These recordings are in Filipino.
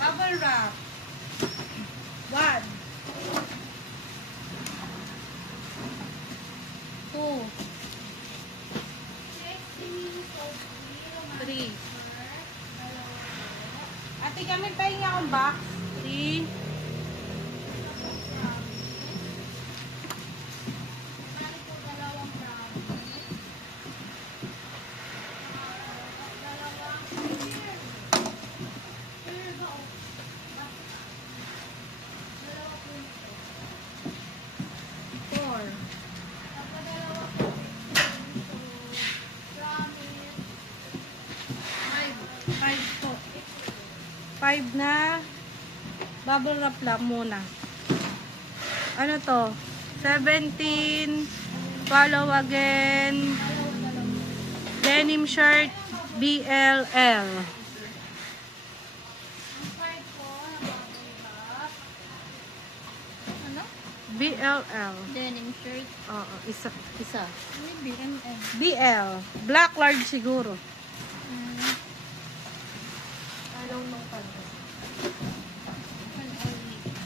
Bubble wrap. 1, 2, 3. Ate, kami pahinga akong box. 3. Five na bubble wrap lang muna. Ano to? 17. Follow again. Denim shirt. BLL. Ano? BLL. Denim shirt. Oo, isa. BNM. BL. Black large siguro.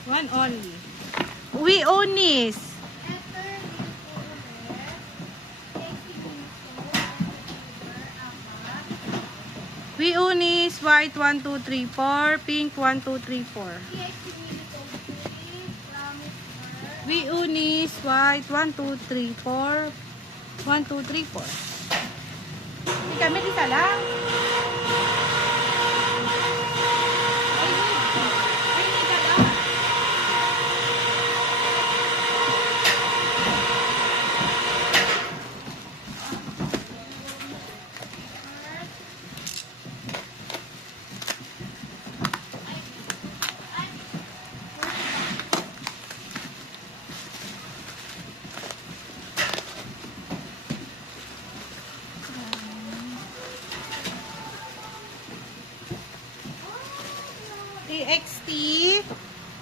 One only. We own this. We own this. White 1, 2, 3, 4. Pink 1, 2, 3, 4. We own this. White 1, 2, 3, 4. 1, 2, 3, 4. Hindi kami isa lang.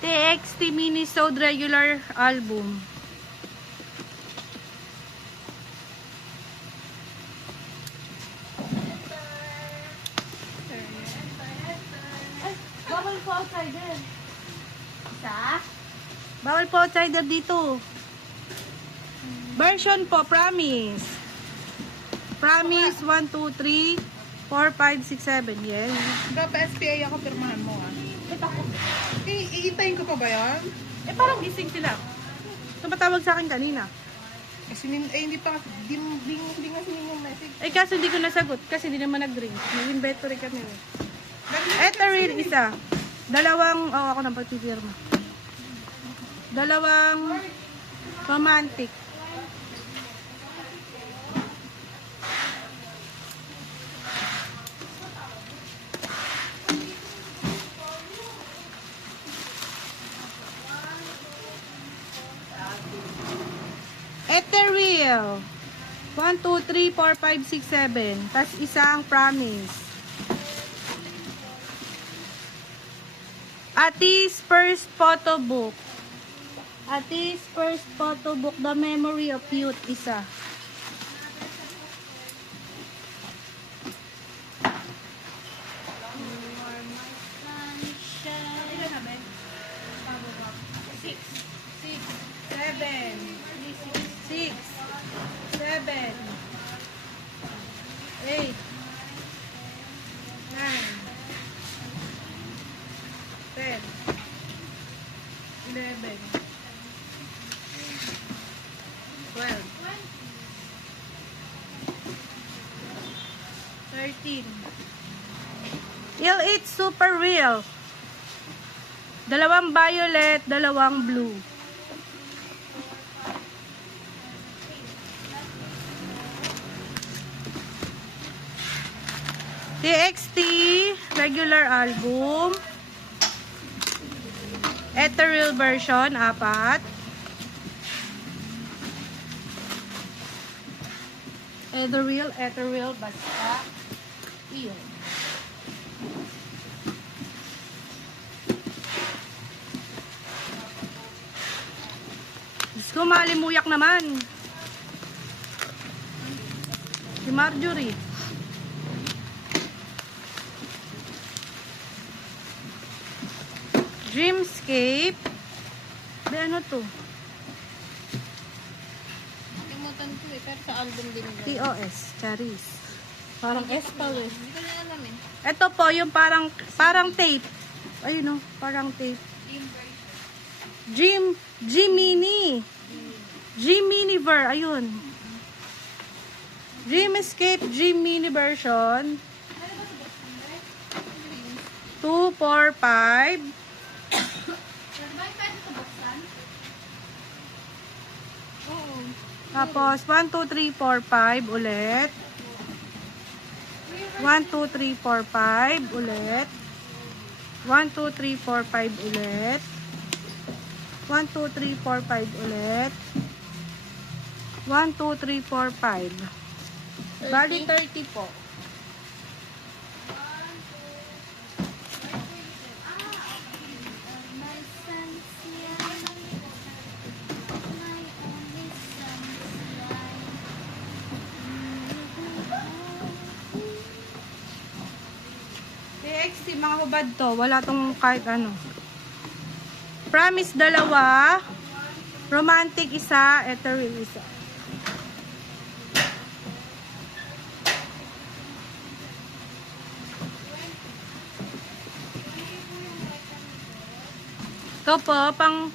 TXT Mini Sewed Regular Album. Bawal po outsider. Bawal po outsider dito. Version po, promise. Promise 1, 2, 3, 4, 5, 6, 7. Yes. Dapat SPA ako, pirmahan mo ah. Iintayin ko pa ba yan? Eh, parang gising sila. Tumatawag sa akin kanina. Hindi pa, hindi nga sining yung message. Eh, kaso hindi ko nasagot kasi hindi naman nag-ring. Nag-inventory kami. Eto real isa. Dalawang, ako nang pagpipirma. Dalawang romantic. Ethereal. 1, 2, 3, 4, 5, 6, 7. Tapos isang promise. Ati's first photo book. Ati's first photo book. The Memory of Youth. Isa. Six, 7, 8, 9, 10, 11, 12, 13. Elite Super Real. Dalawang violet, dalawang blue. TXT regular album. Ethereal version, 4. Ethereal, basta. Yun. Diyos ko, malimuyak naman. Si Marjorie. Dreamscape. Be, ano to? Nakalimutan ko eh, pero sa album din nila. TOS, Charis. Parang S pa eh. Hindi ko na alam eh. Ito po, yung parang tape. Ayun o, parang tape. G-Mini. G-Miniver, ayun. Dreamscape G-Mini version. 2, 4, 5. Oo. Tapos, 1, 2, 3, 4, 5 ulit. 1, 2, 3, 4, 5 ulit. 1, 2, 3, 4, 5 ulit. 1, 2, 3, 4, 5 ulit. 1, 2, 3, 4, 5. Bali 30 po. TXT, mga hubad to. Wala tong kahit ano. Promise, 2. Romantic, 1. Ethereal, 1. Ito po, pang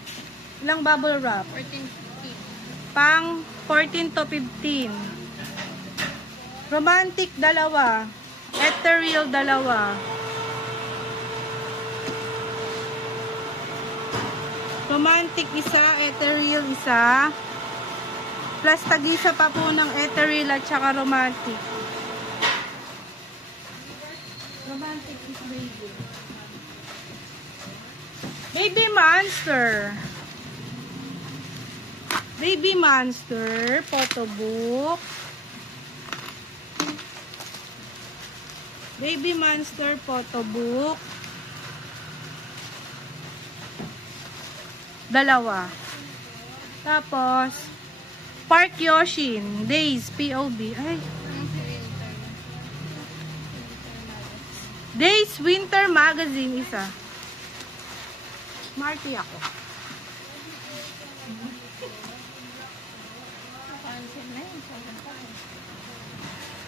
ilang bubble wrap? 14, 15. Pang 14 to 15. Romantic, 2. Ethereal, 2. Romantic, 1. Ethereal, 1. Plus, tag-isa pa po ng ethereal at saka romantic. Romantic is baby. Baby Monster. Baby Monster. Photo book. Baby Monster photo book. 2. Tapos, Park Yoshin. Days. POB. Ay. Days Winter Magazine. 1. Smarty ako. Cancel na yun.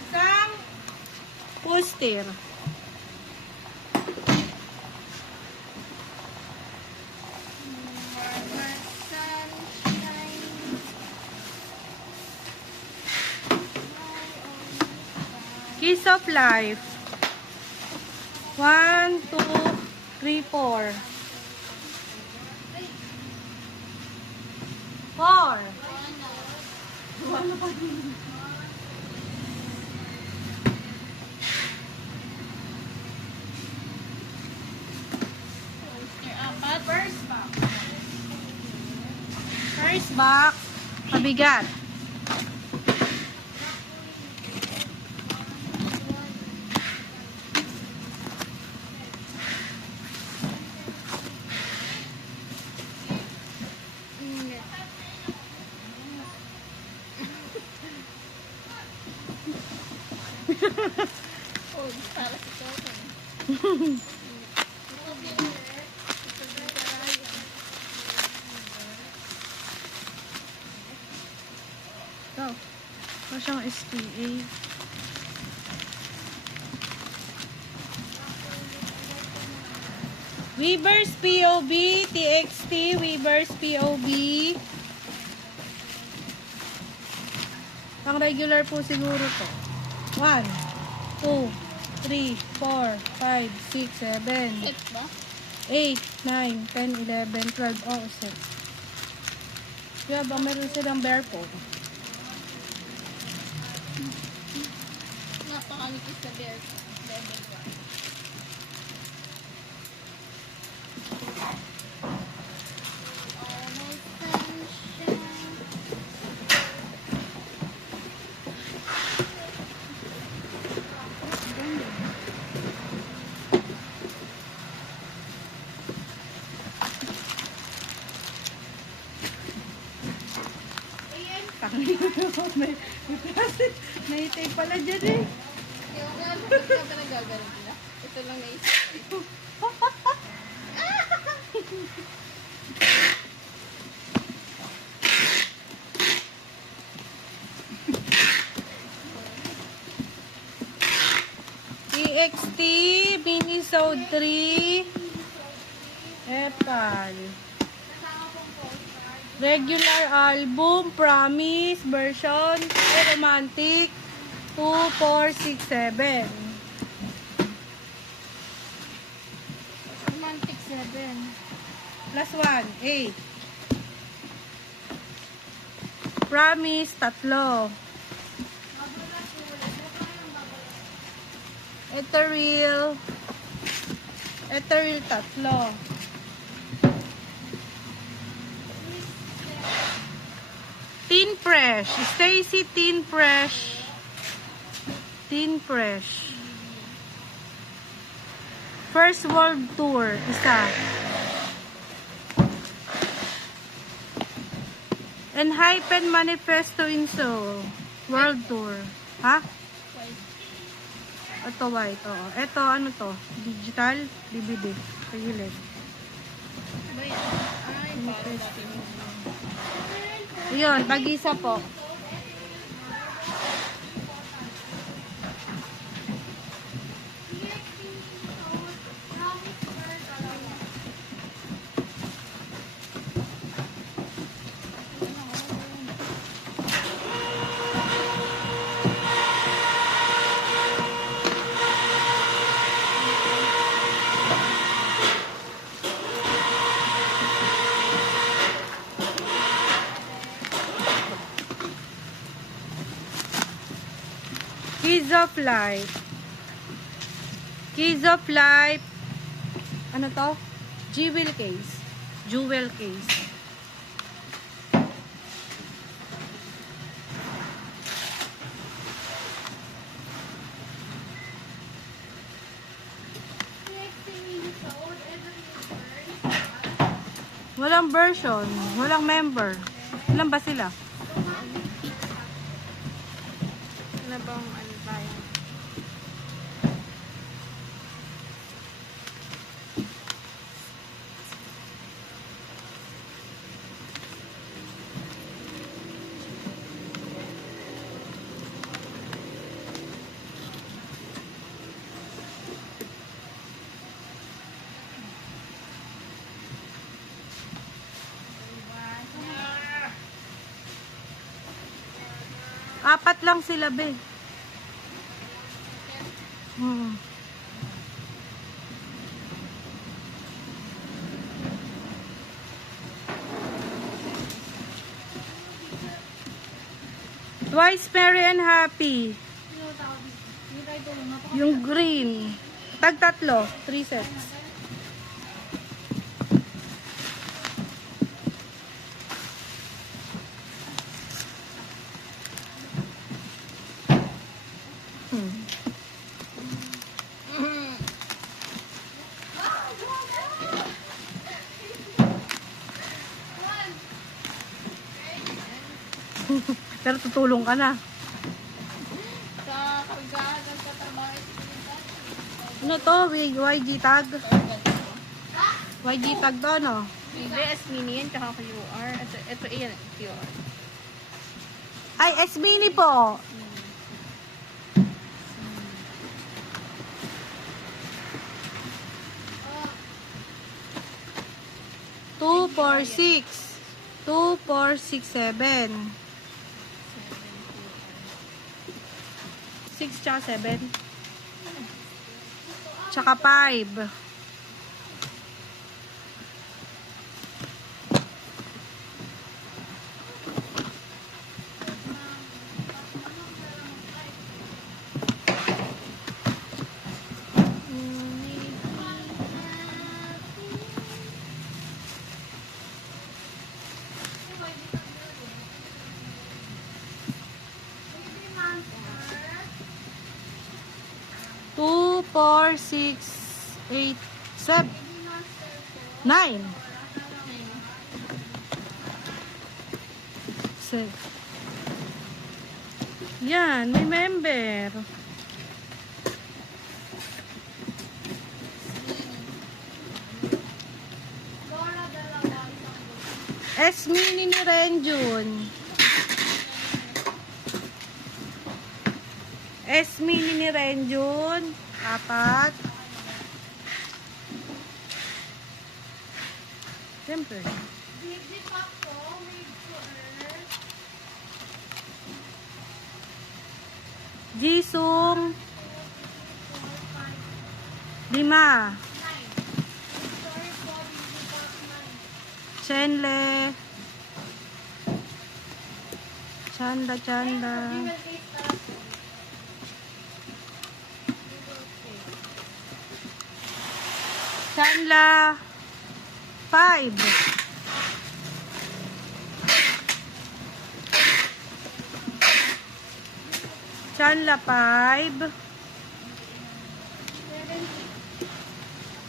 Isang poster. Kiss of Life. 1, 2, 3, 4. 4. First box. Mabigat. Oh, para sa Toto. Ito. Ito siyang SPA. Weavers POB, TXT, Weavers POB. Pang regular po siguro to. 1, 2, 3, 4, 5, 6, 7, Set ba? 8, 9, 10, 11, 12. Oh, set. Kaya ba meron silang bear po? Napakanipis sa bear. Level 1. Almost sunshine. may plastic. May tape pala dyan eh. Yung bakit ka ba nagagalit nila? Ito lang naisip ko. EXT, Minisode 3, Epal. Regular album, Promise, version, Romantic, 2, 4, 6, 7. Romantic 7. Plus 1, 8. Promise, 3. Ethereal, 3. Teen Fresh, Stacy Teen Fresh. Teen Fresh. First World Tour, isa. Enhypen Manifesto in Soul, World Tour. Ha? White. Ito white, oo. Ito, ano to? Digital, DVD. Sa gilid. Ba yan? Ay, Manifesto. Yun, tag-isa po. Keys of Life. Keys of Life. Ano to? Jewel case. Jewel case. Walang version. Walang member. Ilan ba sila? Ano bang ano tayo? Apat lang sila, be. Twice Merry and Happy. Yung green. Tag-tatlo. 3 sets. Pero tutulong ka na. Sa kargahan ng katrabaho Ano to? YG tag? YG tag to, no? Hindi, S-mini yan, tsaka QR. Ito iyan, QR. Ay, S-mini po. Two, 4, 6. 2, 4, 6, 7. 6 tsaka 7. tsaka 5. Two, 4, 6, 8, 7, 9. Yan, may member. S-Mini ni Renjun. S-Mini ni Renjun. 4. Siyempre. Jisung. 5. Chenle. Chanda. Chanla. 5. Chanla 5.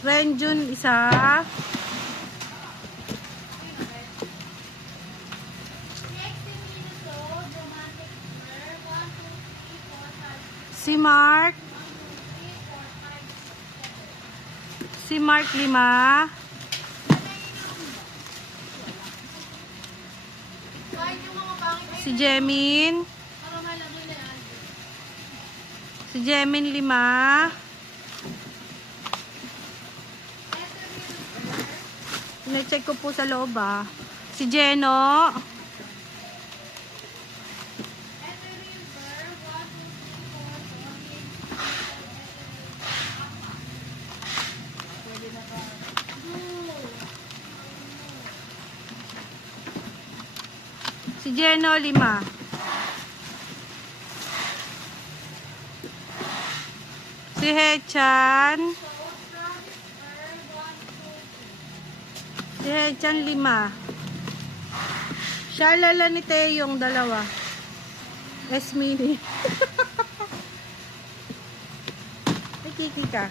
Renjun 1. Si Mark 5. Si Jemin 5. Pina-check ko po sa loob Si Jeno. Si Jeno 5. Si Hechan. Si Hechan 5. Shalala ni Teyong 2. S-Mini. Nakiki ka.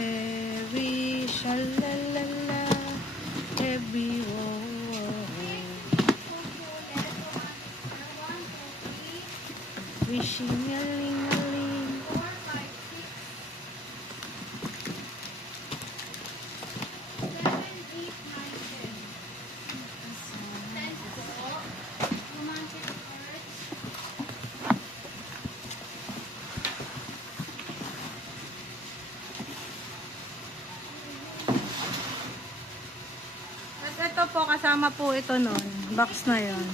Every shalalala, every wishing a ling a ling. At ito po, kasama po ito nun. Box na yon.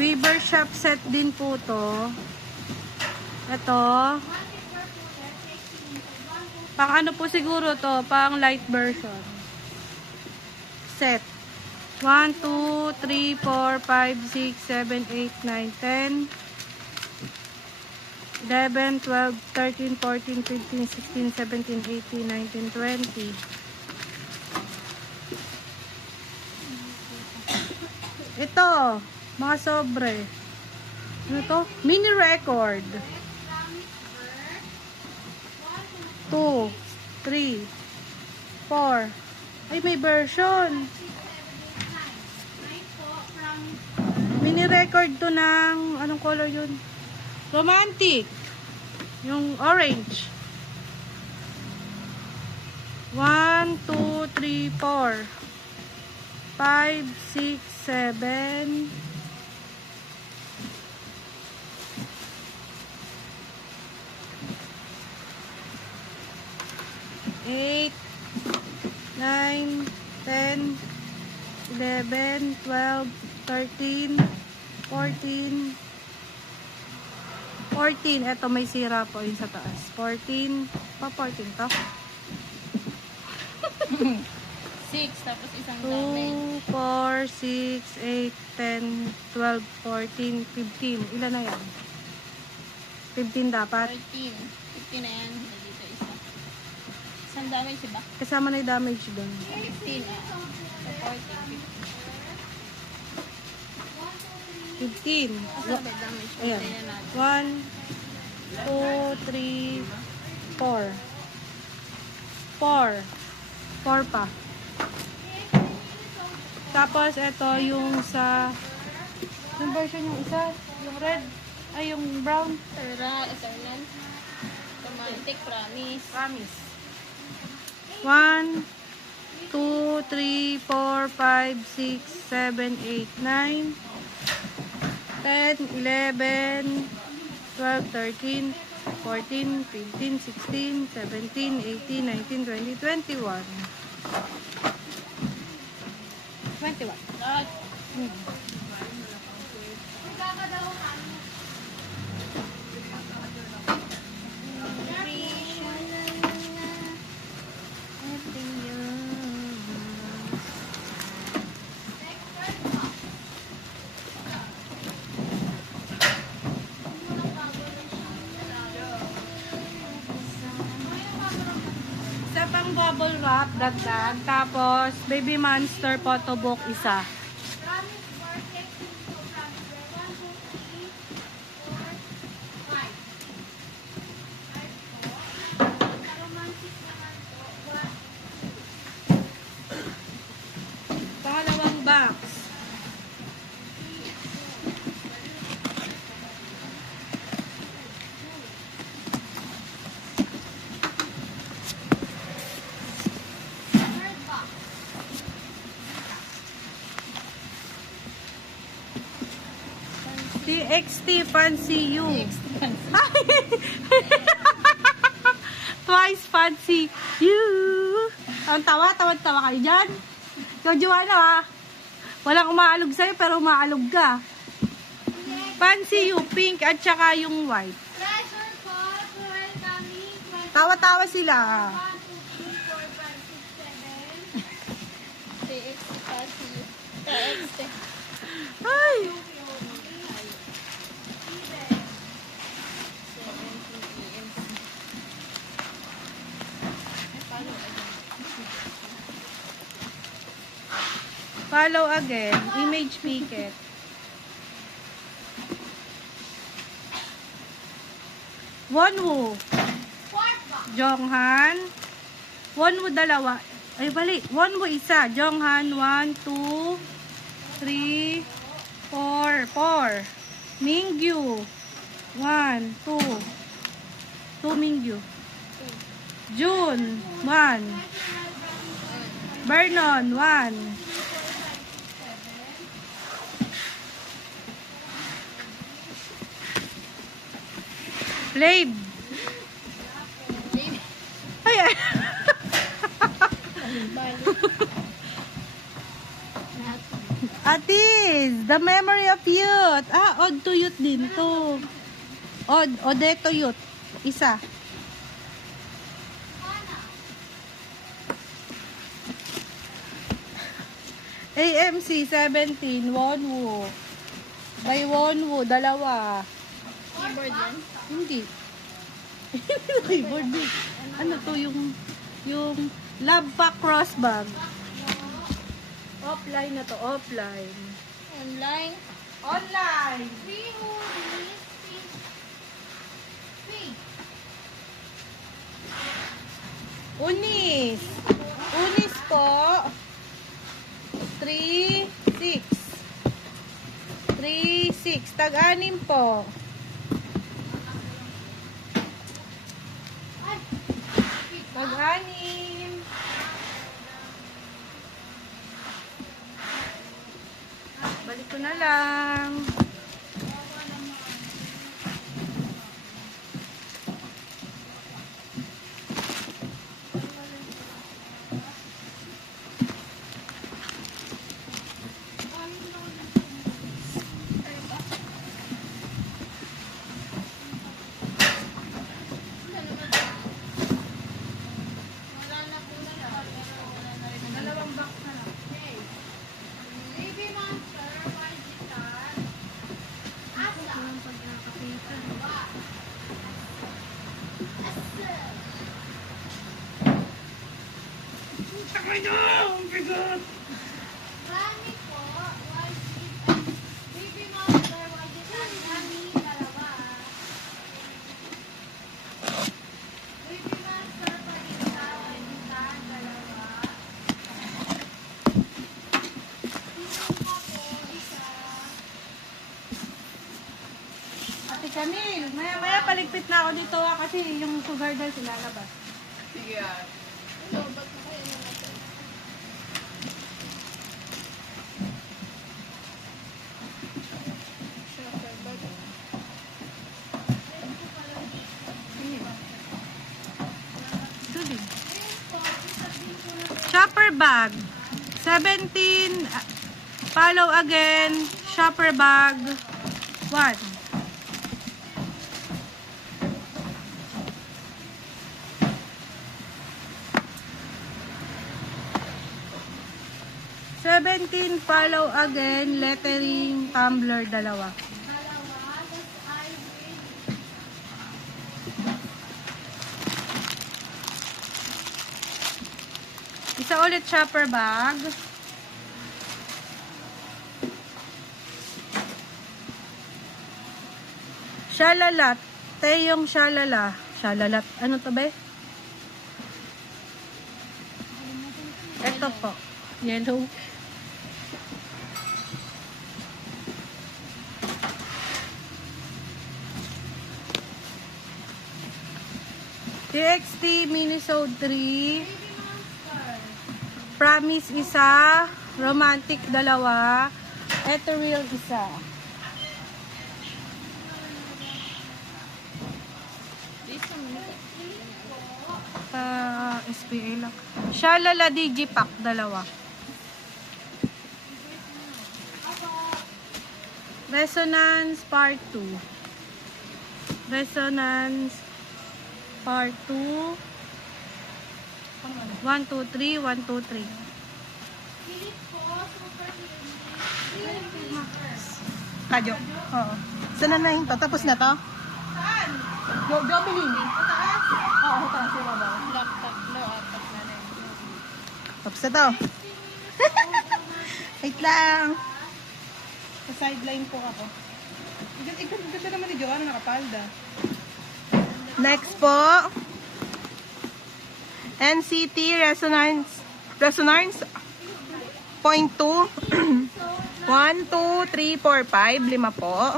Weaver shop set din po to. Ito. Pang ano po siguro to, pang light version. Set. 1, 2, 3, 4, 5, 6, 7, 8, 9, 10, 11, 12, 13, 14, 15, 16, 17, 18, 19, 20. Ito, mga sobre. Ano to? Mini record. 2, 3, 4. Ay, may version. Mini record to ng, anong color yun? Romantic. Yung orange. 1, 2, 3, 4. 5, 6, 7, 8, 9, 10, 11, 12, 13, 14, 14. Ito may sira po yung sa taas. 14. Pa 14 to? 6, tapos isang damage. 2, 4, 6, 8, 10, 12, 14, 15. Ilan na yan? 15 dapat. 14. 15 na yan. Dito isa. Isang damage ba? Kasama na yung damage doon. 15. So 14. 15. Asa ba yung damage? Ayan. Ayan natin. 1, 2, 3, 4. 4. 4 pa. Tapos, ito yung sa... Yung version yung isa? Yung red? Ay, yung brown? Eternal. Romantic promise. Promise. 1, 2, 3, 4, 5, 6, 7, 8, 9, 10, 11, 12, 13, 14, 15, 16, 17, 18, 19, 20, 21. 21. Lahat. Isa pang bubble wrap, dagdag. Tapos, Baby Monster photo book, isa. Pangalawang box. TXT Fancy You. Twice Fancy You. Ang tawa, tawa kayo dyan. Ikaw, Joanna, ha? Walang umaalog sa'yo, pero umaalog ka. Fancy You, pink, at saka yung white. Treasure pot, welcoming, Tawa-tawa sila. 1, 2, 3, 4, 5, 6, 7. TXT kasi. TXT. Ay! 17 EMC. Follow again. Image picket. Wonwoo. Fourth box. Jonghan. Wonwoo dalawa. Ay, bali. Wonwoo isa. Jonghan, 1, 2, 3, 4. 4. Mingyu. 1, 2. 2 Mingyu. June. 1. Vernon. 1. Flave. Ay, ay. Atis, The Memory of Youth. Ah, Ode to Youth din to. Ode to Youth. Isa. AMC 17, Wonwoo. By Wonwoo, dalawa. Keyboard yan. Hindi. Keyboard din. Ano to yung Love Pack Crossbag. Offline na to, offline. Online. Online. 3 hoodies, pink. Unis. Unis po. 3, 6. 3, 6. Tag-anim po. Tag-anim. Balik ko na lang. Camille, maya-maya paligpit na ako dito kasi yung sugar daw sila labas. Sige ah. Ano, ba't na kaya na natin? Shopper bag. Ito din. Shopper bag. 17. Follow again. Shopper bag. 1. $17 follow again, lettering, tumbler, dalawa. Isa ulit shopper bag. Shalalat. Teyong shalala. Shalalat. Ano to ba? Ito po. Yellow. TXT Minisode 3. Promise isa. Romantic dalawa. Ethereal isa. SPA lang. Shalala Digipack dalawa. Resonance Part 2. Resonance Part 2. 1, 2, 3. 1, 2, 3. Kadyo. Oo. Saan na yun to? Tapos na to? Saan? Jobeling. Taas? Oo, taas yung baba. Laptop daw, apat na rin. Tapos na to. Wait lang. Sa sideline po ako. Ganda naman ni Joanna, nakapalda. Next po. NCT Resonance Point 2. 1, 2, 3, 4, 5. 5 po.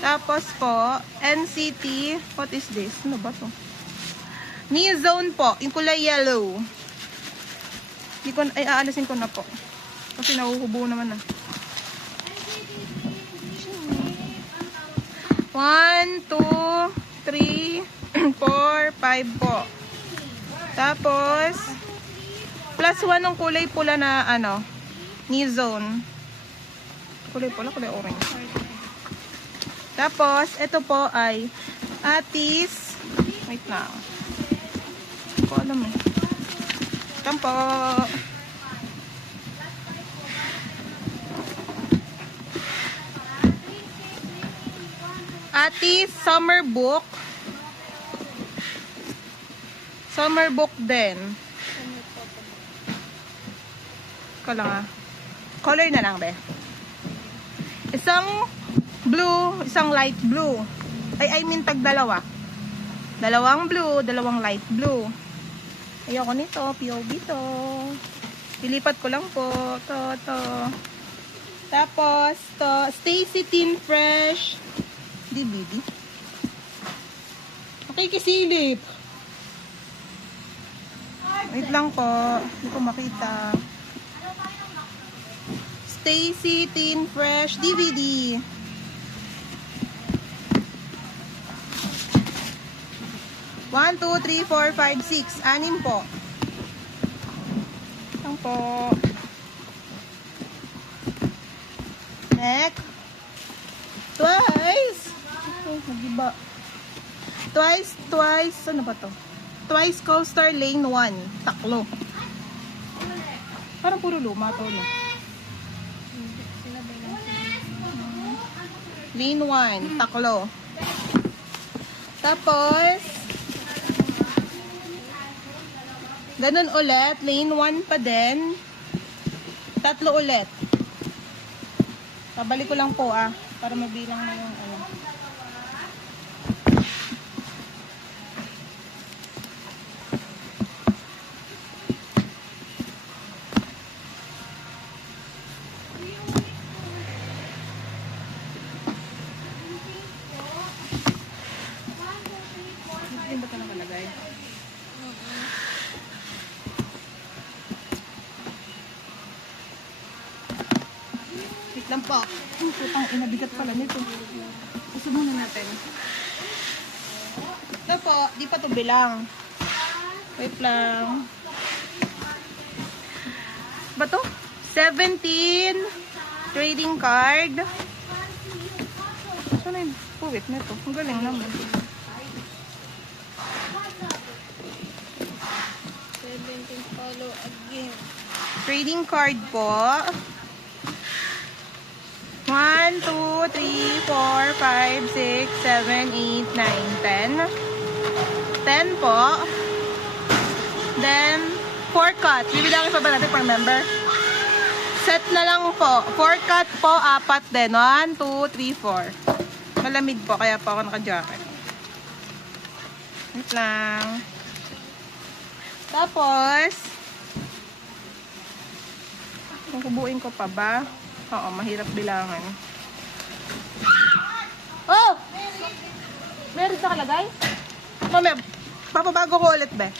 Tapos po, NCT, what is this? Ano ba to? New Zone po, yung kulay yellow. Ay, aalisin ko na po. Kasi nahuhubo naman na. 1, 2, 3, 4, 5 po. Tapos, plus 1 ng kulay pula na, ano, New Zone. Kulay pula, kulay orange. Tapos, ito po ay Atis. Wait lang. Hindi ko alam eh. Ito po. Atis Summer Book. Summer Book din. Ito lang ah. Color na lang be. Isang blue, isang light blue. I mean tag dalawa. Dalawang blue, dalawang light blue. Ayoko nito, POV to. Ilipat ko lang po. To. Tapos, to, Stacy Teen Fresh DVD. Okay, kisilip. Wait lang po. Hindi ko makita. Stacy Teen Fresh DVD. One, two, three, four, five, six. 6 po. Lang po. Next. Twice. Nagiba. Twice. Ano ba to? Twice Coaster Lane 1. Taklo. Parang puro luma to. No? Lane 1. Taklo. Tapos, ganun ulit. Lane 1 pa din. Tatlo ulit. Pabalik ko lang po ah. Para mabilang na yung ano. lang po. Putang ina, bigat pala nito. Gusto muna natin. Ito po, di pa to bilang. Wait lang. Ba to? 17 trading card. Saan na yung puwit nito? Ang galing naman. 17 follow again. Trading card po. 1, 2, 3, 4, 5, 6, 7, 8, 9, 10. 10 po. Then, 4 cuts. Bibilangin pa ba natin per member? Set na lang po. 4 cut po, 4 din. 1, 2, 3, 4. Malamig po, kaya po ako naka-jacket. Wait lang. Tapos, kung kubuin ko pa ba? Oo, mahirap bilangan. Oh! Meron na kalagay? Mamaya, papabago ko ulit, be.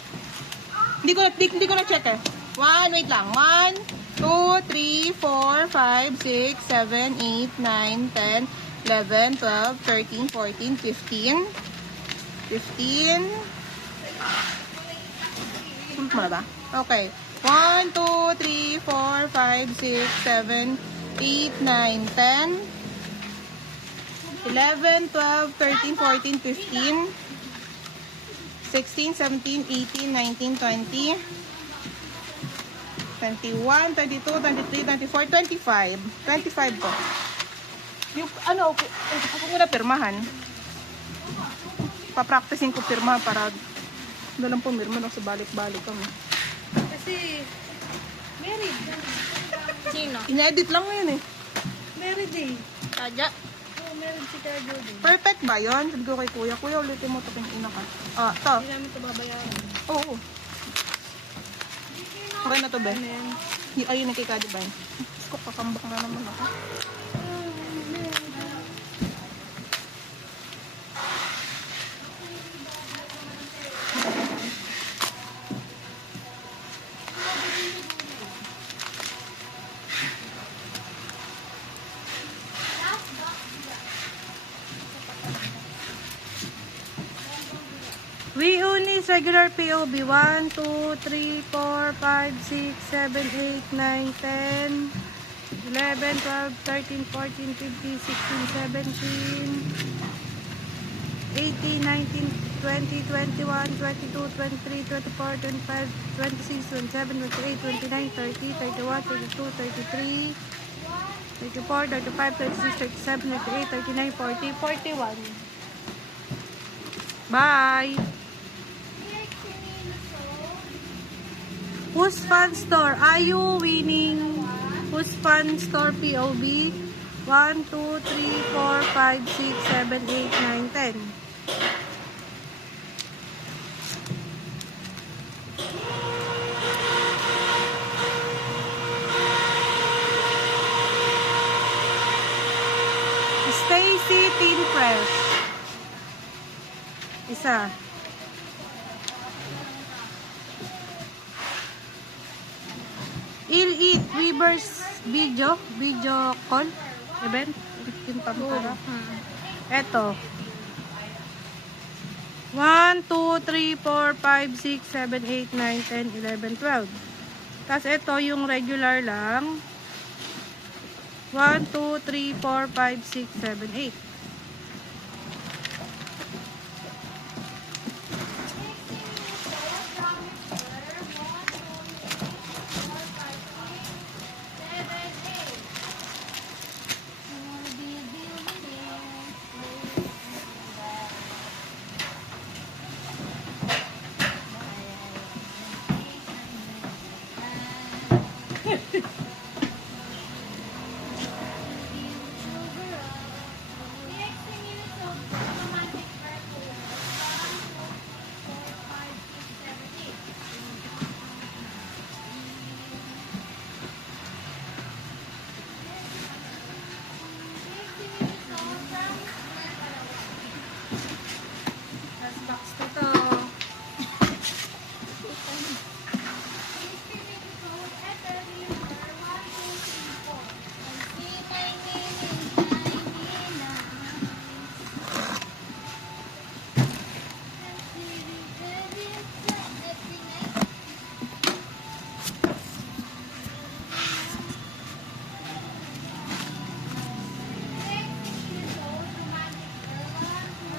Hindi ko na check eh. 1, wait lang. 1, 2, 3, 4, 5, 6, 7, 8, 9, 10, 11, 12, 13, 14, 15. 15. Mo na ba? Okay. 1, 2, 3, 4, 5, 6, 7, 8, 9, 10, 11, 12, 13, 14, 15, 16, 17, 18, 19, 20, 21, 22, 23, 24, 25. 25 po. Yung, ano, ako muna pirmahan. Papracticing ko pirma para dalang pumirma na sa balik-balik kami. Kasi, married. Sino? Inedit lang ngayon eh. Married eh. Kadya? Oo, married si Kuya Jody. Perfect ba yun? Sabi ko kay kuya, kuya ulitin mo ito kung ina ka. Ah, to. Hindi namin ito babayaran. Oo. Okay na to, Ben. Ayun na kay Kadibay. Diyos ko, kakambak na naman ako. We only regular POB 1, 2, 3, 4, 5, 6, 7, 8, 9, 10, 11, 12, 13, 14, 15, 16, 17, 18, 19, 20, 21, 22, 23, 24, 25, 26, 27, 28, 29, 30, 31, 32, 33, 34, 35, 36, 37, 38, 39, 40, 41. Bye! Who's Fun Store? Are you winning? Who's Fun Store POB? 1, 2, 3, 4, 5, 6, 7, 8, 9, 10. Stacy Teen Fresh. Isa. Eat Weavers video call event. Yung pamukara. Eto. 1, 2, 3, 4, 5, 6, 7, 8, 9, 10, 11, 12. Tapos ito yung regular lang. 1, 2, 3, 4, 5, 6, 7, 8.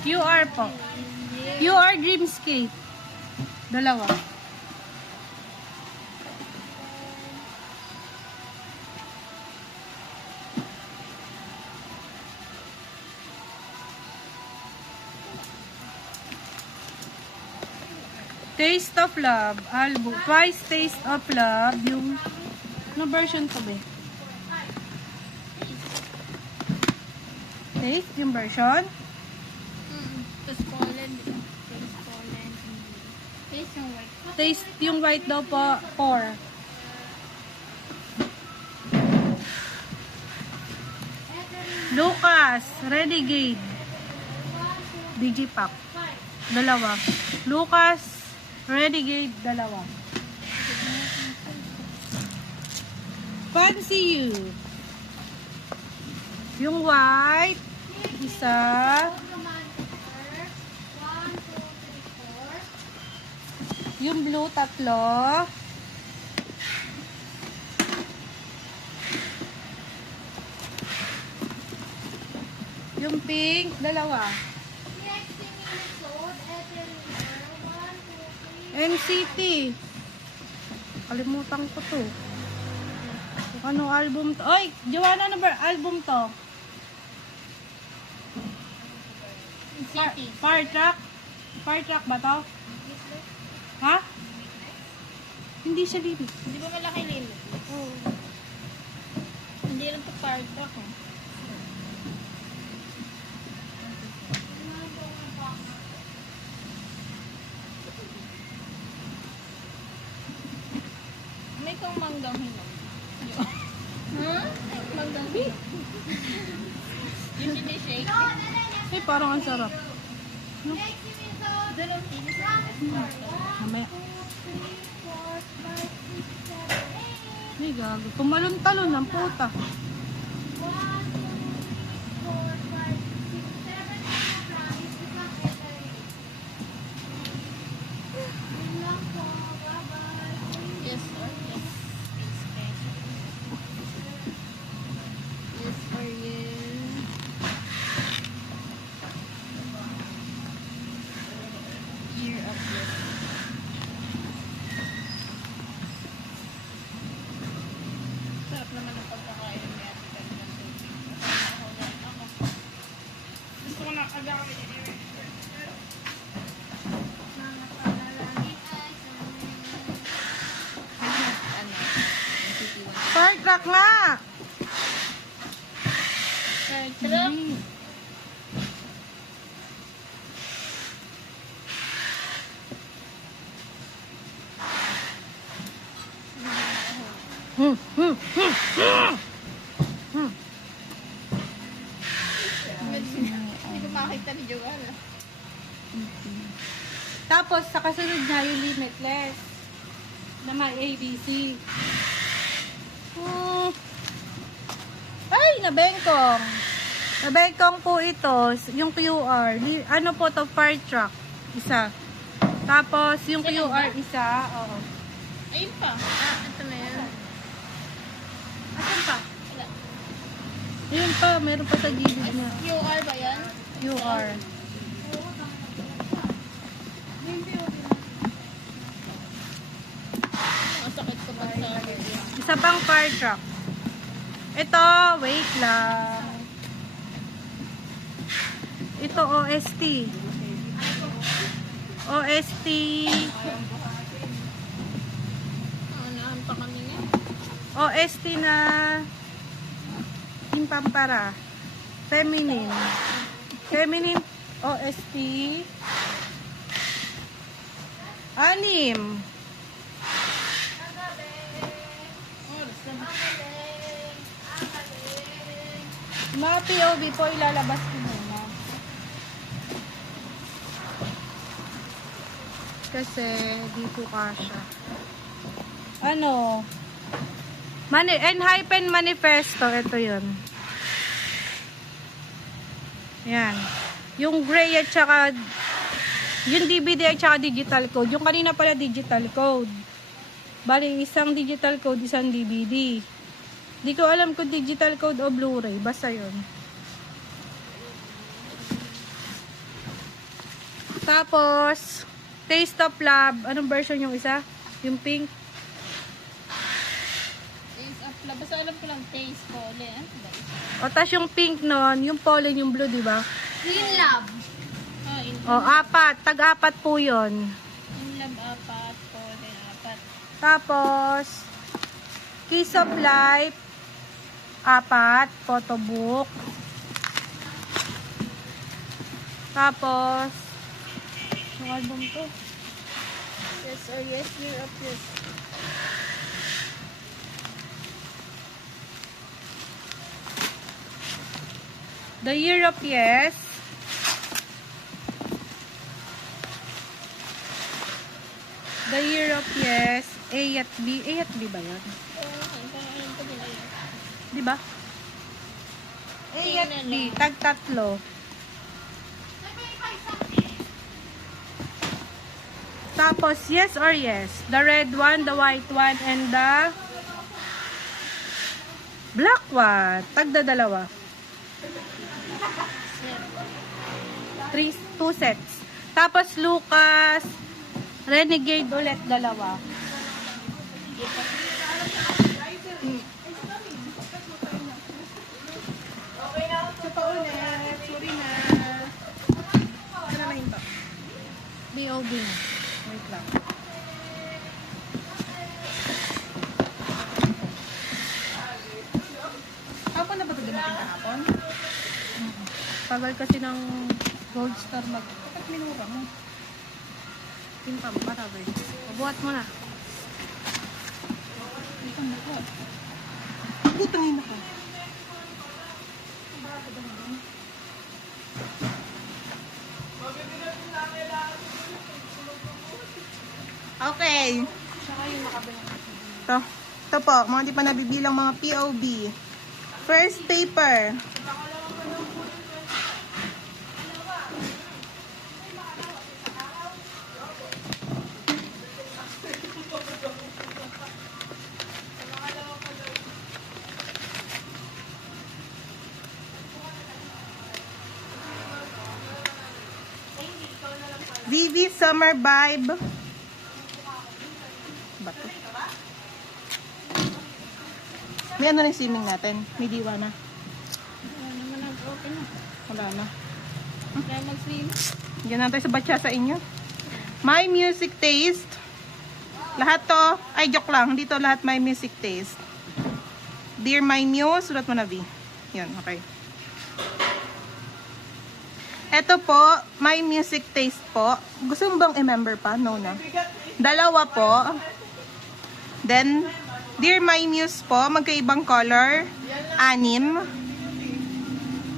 QR po. QR Dreamscape. Dalawa. Taste of Love album. Twice Taste of Love. Yung ano version to be? Taste yung version. Tapos Poland. Taste Poland. Taste yung white. Taste yung white daw po. 4. Lucas Renegade. Digipack. Dalawa. Lucas Renegade. Dalawa. Fancy You. Yung white. Isa. 1, 2, 3, 4. Yung blue, 3. Yung pink, 2. TXT Minnesota, Ethereum, 1, 2, 3. NCT. Kalimutan ko to. Kung ano album to. Oy, Joanna, ano ba album to? City. Fire Truck? Fire Truck ba to? Ha? Hindi siya limit. Hindi ba malaki limit? Oo. Hindi lang ito part ako. May kang manggang hinog. Huh? Manggang hinog. Yung sinishake. Eh, parang ang sarap. TXT Minnesota, Doon ang tinis. Mamaya. 2, 3, 4, 5, 6, 7, 8. Ay, gago. Tumalon-talon ang puta. 1, 2, 3, 4, 5, 6, 7, 8 na promise. Isang Ethereum. Yun lang po. Bye-bye. Yes or yes. Yes or yes. Year of yes. Sarap naman ang pagkakain ni Ate Kanya ng tubig. Ako. Gusto ko na kagawin anyway. Mga panalangin ay sa Ano? Fire Truck nga! Sarap. Hindi ko makita ni Joanna. Tapos, sa kasunod niya, yung Limitless. Na may ABC. Ay, nabengkong. Nabengkong po ito. Yung QR. Ano po to? Fire Truck. Isa. Tapos, yung Isa lang QR, ba? isa. Oo. Ayun pa. Ito na yan. Asan pa? Wala. Yun pa. Meron pa sa gilid niya. QR ba yan? QR. Ang sakit ko pag sa Isa pang fire truck. Ito, wait lang. Ito, OST. OST. Unahan pa kami nga. OST na Himpampara. Feminine. Feminine OST. 6. Mga POV po ilalabas ko muna. Kasi di po kasha. Ano? Enhypen Manifesto. Ito yun. Yan. Yung gray at saka yung DVD at saka digital code. Yung kanina pala digital code. Bali, isang digital code, isang DVD. Di ko alam kung digital code o Blu-ray. Basta yun. Tapos, Taste of Love. Anong version yung isa? Yung pink. Taste of love. Basta alam ko lang taste ko. Ano ba? O, tas yung pink nun, yung pollen, yung blue, di ba? In love. O, 4. Tag-4 po yun. In love, 4. Pollen, 4. Tapos, Kiss of Life, 4. Photo book. Tapos, yung album to. Yes or yes, year of yes. The Year of Yes. The Year of Yes. A at B. A at B ba yan? Alam ko din ayun. Di ba? A at B. Tag-tatlo. Tapos, yes or yes. The red one, the white one, and the black one. Tagda-dalawa. 2 sets. Tapos, Lucas, Renegade ulit, dalawa. Sa pa ulit. Sorry na. Ano na yun to? BOB na. Wait lang. Hapon na ba ito dumating kahapon? Tagal kasi ng Gold Star mag... Bakit minura mo? Pinta mo pa, sabi. Pabuhat mo na. Hindi ka buhat. Putangin ako. Okay. Saka yung nakabilang. Ito po, mga di pa nabibilang mga POB. First paper. VV Summer Vibe. Bato. May ano na yung swimming natin? May diwa na. Wala naman nag-open na. Wala na. Kaya mag-swim. Diyan na tayo sa batya sa inyo. My Music Taste. Lahat to, ay joke lang, hindi to lahat My Music Taste. Dear My Muse, sulat mo na V. Yan, okay. Ito po, My Music Taste po. Gusto mo bang i-member pa? No na. Dalawa po. Then, Dear My Muse po, magkaibang color. 6.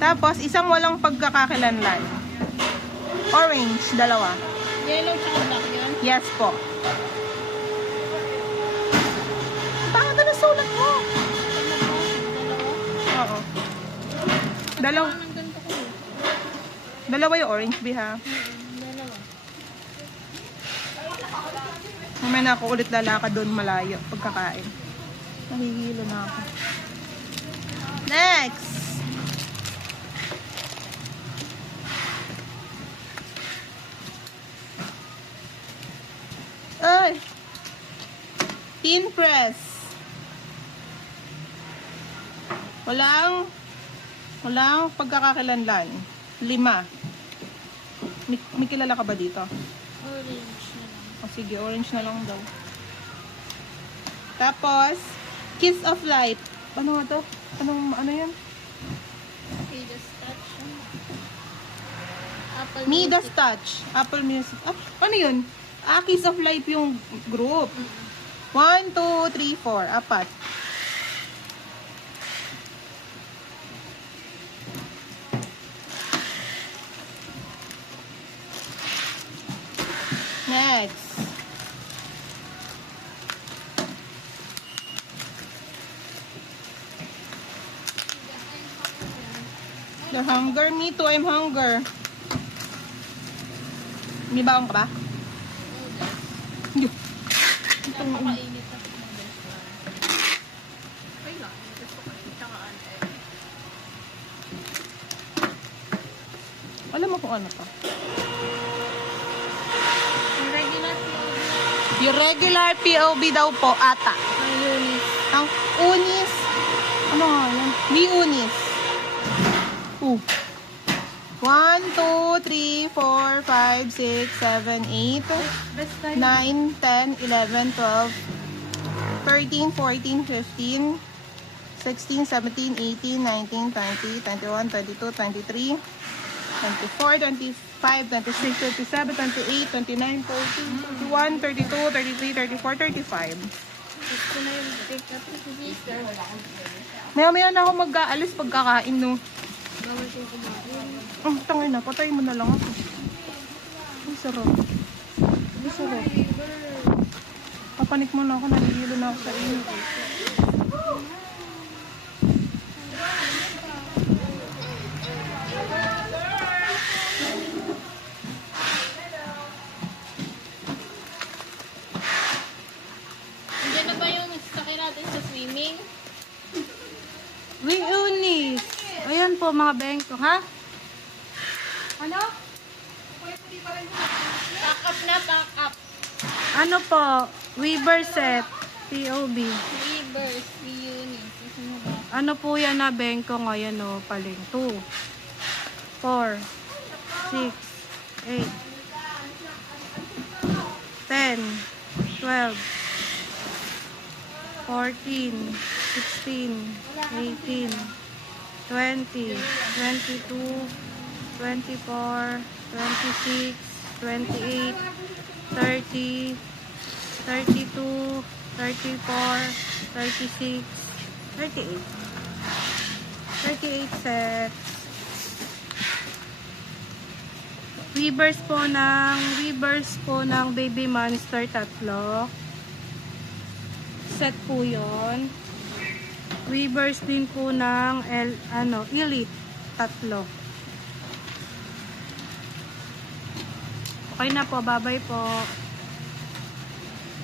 Tapos, isang walang pagkakakilanlan. Orange, dalawa. Yellow tsaka black yun. Yes po. Bakit na sulat mo? Oo. Dalawa. Ang ganito ko. Dalawa yung orange, B ha. Dalawa. Mamaya na ako ulit lalakad doon malayo pagkakain. Nahihilo na ako. Next! Ay! Tin press. Walang pagkakakilanlan. 5. May kilala ka ba dito? Orange na lang. O sige, orange na lang daw. Tapos, Kiss of Light. Ano nga to? Ano yan? Okay, just touch. Apple Midas Music. Touch. Apple Music. Ah, ano yun? Kiss of Light yung group. 1, 2, 3, 4. 4. Next. The hunger. Me too. I'm hunger. May baong ka ba? Napakainit na noodles. Okay lang. Gusto ko yun. Tsaka Alam mo kung ano to? Yung regular POB daw po, ata. Ang unis. Ang unis. Ano nga yan? Ni unis. 1, 2, 3, 4, 5, 6, 7, 8, Best tayo. 9, 10, 11, 12, 13, 14, 15, 16, 17, 18, 19, 20, 21, 22, 23, 24, 25, 26, 27, 28, 29, 30, 31, 32, 33, 34, 35. Gusto na yung cake at Maya-maya na ako mag-aalis pagkakain, no? bawal kong kumain. Oh, tangay na. Patay mo na lang ako. Ang sarap. Ang sarap. Papanik mo na ako. Nalihilo na ako sa inyo. Nandiyan na ba yung sakay natin sa swimming? Wing unis. Ayan po mga bengko, ha? Ano? Pack up na, pack up. Ano po? Weaver set. POB. Weavers, units. Ano ba? Ano po yan na bengko ngayon, o? Paling 2, 4, 6, 8, 10, 12, 14, 16, 18, 20, 22, 24, 26, 28, 30, 32, 34, 36, 38. 38 sets. Weavers po ng Baby Monster 3. Set po 'yon. Weavers din po ng Elite 3. Okay na po, bye-bye po.